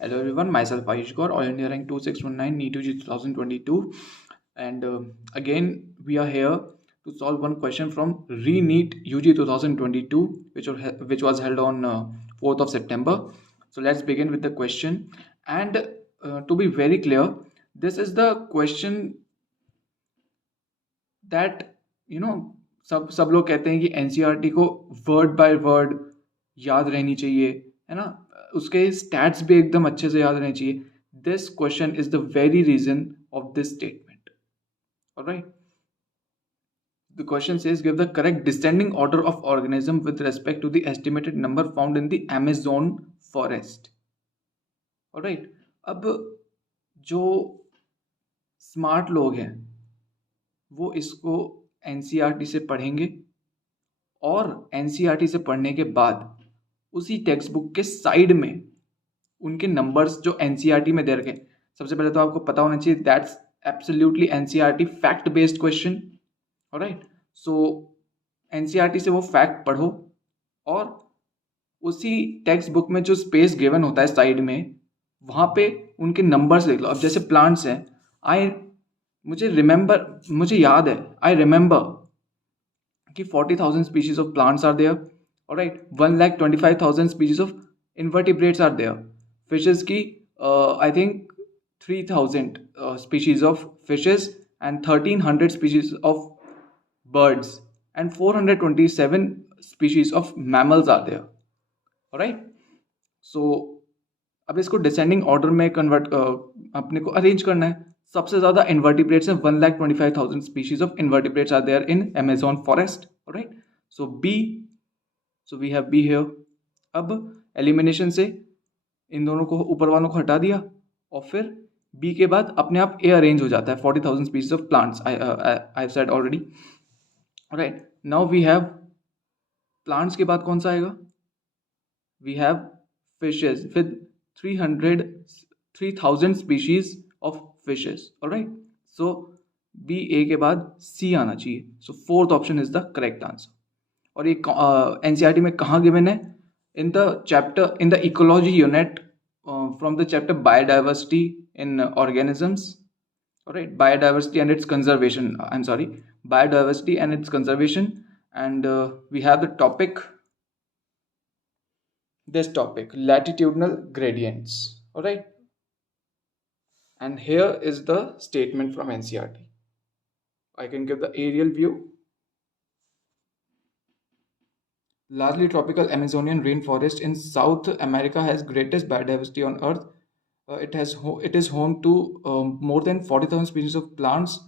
Hello everyone, myself Ayush Gaur, All India Rank 2619, NEET UG 2022. And again, we are here to solve one question from Re-NEET UG 2022, which was held on 4th of September. So let's begin with the question. And to be very clear, this is the question that सब लोग कहते हैं कि NCERT को word by word याद रहनी चाहिए, है ना? उसके स्टैट्स भी एकदम अच्छे से याद रहने चाहिए. This question is the very reason of this statement. Alright, the question says give the correct descending order of organism with respect to the estimated number found in the Amazon forest. Alright, अब जो smart लोग हैं वो इसको NCERT से पढ़ेंगे और NCERT से पढ़ने के बाद उसी टेक्स्ट बुक के साइड में उनके नंबर्स जो एनसीईआरटी में दे रखे. सबसे पहले तो आपको पता होना चाहिए that's absolutely NCERT fact based question. Alright, so NCERT से वो फैक्ट पढ़ो और उसी टेक्स्ट बुक में जो स्पेस गिवन होता है साइड में वहाँ पे उनके नंबर्स लिख लो. अब जैसे प्लांट्स हैं, मुझे याद है, आई रिमेंबर कि 40,000 species of plants are there. All right, 1,25,000 species of invertebrates are there. Fishes की I think 3,000 species of fishes and 1,300 species of birds and 427 species of mammals are there. All right, so अब इसको descending order में convert अपने को arrange करना है. सबसे ज्यादा इन्वर्टिब्रेट्स हैं, 1,25,000 species of invertebrates are there in Amazon forest. Right, so B, so we have B here. अब एलिमिनेशन से इन दोनों को, ऊपर वालों को हटा दिया और फिर बी के बाद अपने आप ए अरेंज हो जाता है, 40,000 species of plants I said already. Right, now we have plants के बाद कौन सा आएगा? We have fishes with 3,000 species of fishes. All right, so B A के बाद C आना चाहिए. So fourth option is the correct answer. और ये एनसीईआरटी में कहाँ गिवन है? In the chapter, in the ecology unit, from the chapter biodiversity in organisms. All right, biodiversity and its conservation. I'm sorry, biodiversity and its conservation, and we have the topic, this topic, latitudinal gradients. All right, and here is the statement from NCERT. I can give the aerial view. Largely tropical Amazonian rainforest in South America has greatest biodiversity on Earth. It is home to more than 40,000 species of plants,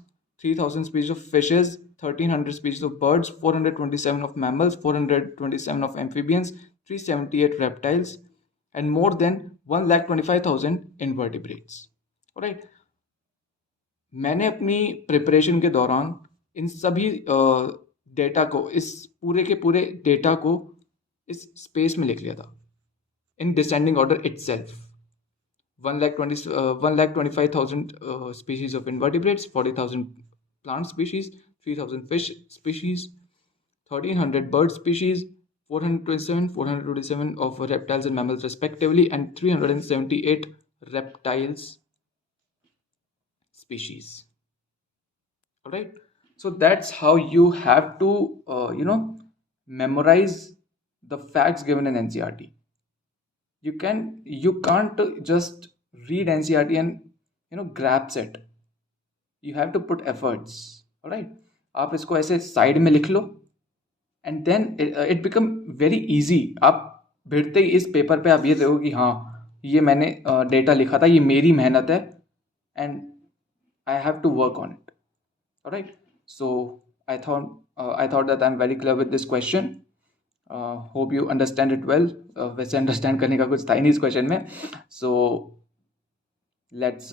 3,000 species of fishes, 1,300 species of birds, 427 of mammals, 427 of amphibians, 378 reptiles, and more than 1,25,000 invertebrates. Right, मैंने अपनी preparation के दौरान इन सभी data को, इस पूरे के पूरे डेटा को इस स्पेस में लिख लिया था in descending order itself. 1,25,000 species of invertebrates, 40,000 plant species, 3,000 fish species, 1,300 bird species, 427 of reptiles and mammals respectively, and 378 reptiles species. All right, so that's how you have to memorize the facts given in NCERT. You can't just read NCERT and grasp it. You have to put efforts. All right, आप इसको ऐसे side में लिख लो and then it become very easy. आप भिड़ते ही इस paper पे आप ये देखो कि हाँ, ये मैंने डेटा लिखा था, ये मेरी मेहनत है, and I have to work on it. All right, so I thought that I'm very clear with this question. Hope you understand it well. वैसे understand करने का कुछ था ही नहीं इस question में. So let's